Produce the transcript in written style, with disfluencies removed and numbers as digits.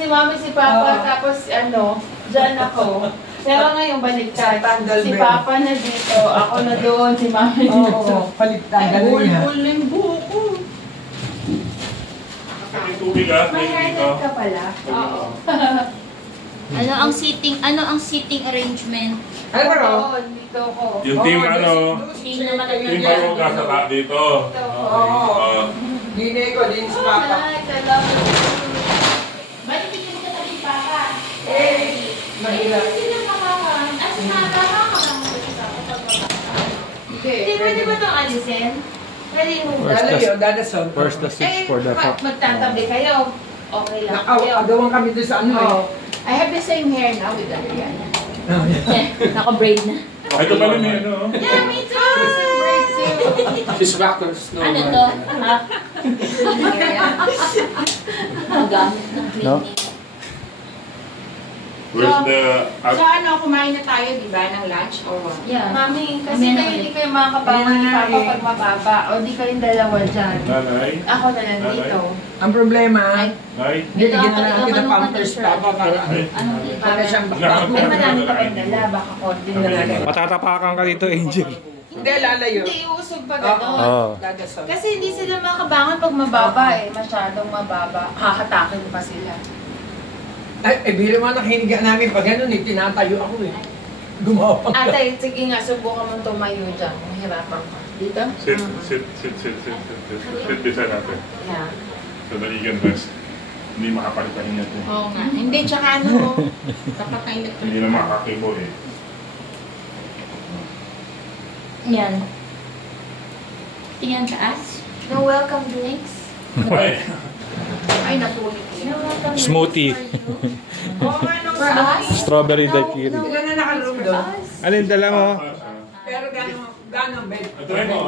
si Mami, si Papa, tapos ano, dyan ako. Pero ngayon baliktad. Si Papa na dito, ako na doon, si Mami dito. Oo, paliktad. Bul-bul yung buho ko. May hairnet ka pala? Oo. Ano ang seating arrangement? Ay, bro. Dito ko. Yung team ano, Team na team bago ka sa dito. Oo. Dine ko, din si Papa. Ba't hindi ka tabi Papa? Eh, mahirap. Sino makakaan? Asa nakakakaan mo sa Hindi, pwede ba itong alisin? Pwede mo. Dadasol. Where's the switch for that? Magtatabi kayo. Okay lang kayo. Agawan kami doon sa ano eh. Oh. I have the same hair now with Adriana. Naka-braid na. Ito pa rin yun, no? Yeah, me too! Same braid too. She's backwards. No, Ano to? Ha? Ang gamit ng cleaning. Where's the... So ano, kumain na tayo, di ba, ng lunch or what? Yeah. Mami, kasi kayo hindi kayo makakabangon ni Papa pag mababa. O di kayong dalawa dyan. Nanay? Ako na lang dito. Ang problema, Nay? bibigyan na lang kita pampers Papa para Anong cleaning? para siyang May marami pa kayong dala, baka konti na lang. Matatapakan ka dito, Angel. Hindi, lalayo. Hindi, iusog pa gano'n. Oo. Dadasol. Kasi hindi sila makabangon pag mababa eh. Masyadong mababa. Hahatakin pa sila. Ay, biro mo nakiniga namin pag gano'n eh, tinatayo ako eh. Gumawa pa. Ate, sige nga, subukan mong tumayo dyan. Mahirapan ka. Dito? Sit beside natin. Yeah. So that you can rest. Hindi makapalipahin natin. Oo nga. Hindi, tsaka ano, kapakainit ko. Hindi na makakakibol eh. Yan. Tingnan taas. No welcome drinks? Why? Ay, natulog No yun. welcome Smoothie. Oo nga, no, For us? Strawberry daiquiri. Ilan na nakaroon doon? Alin, dala mo? Pero gano'ng bed? Ito mo.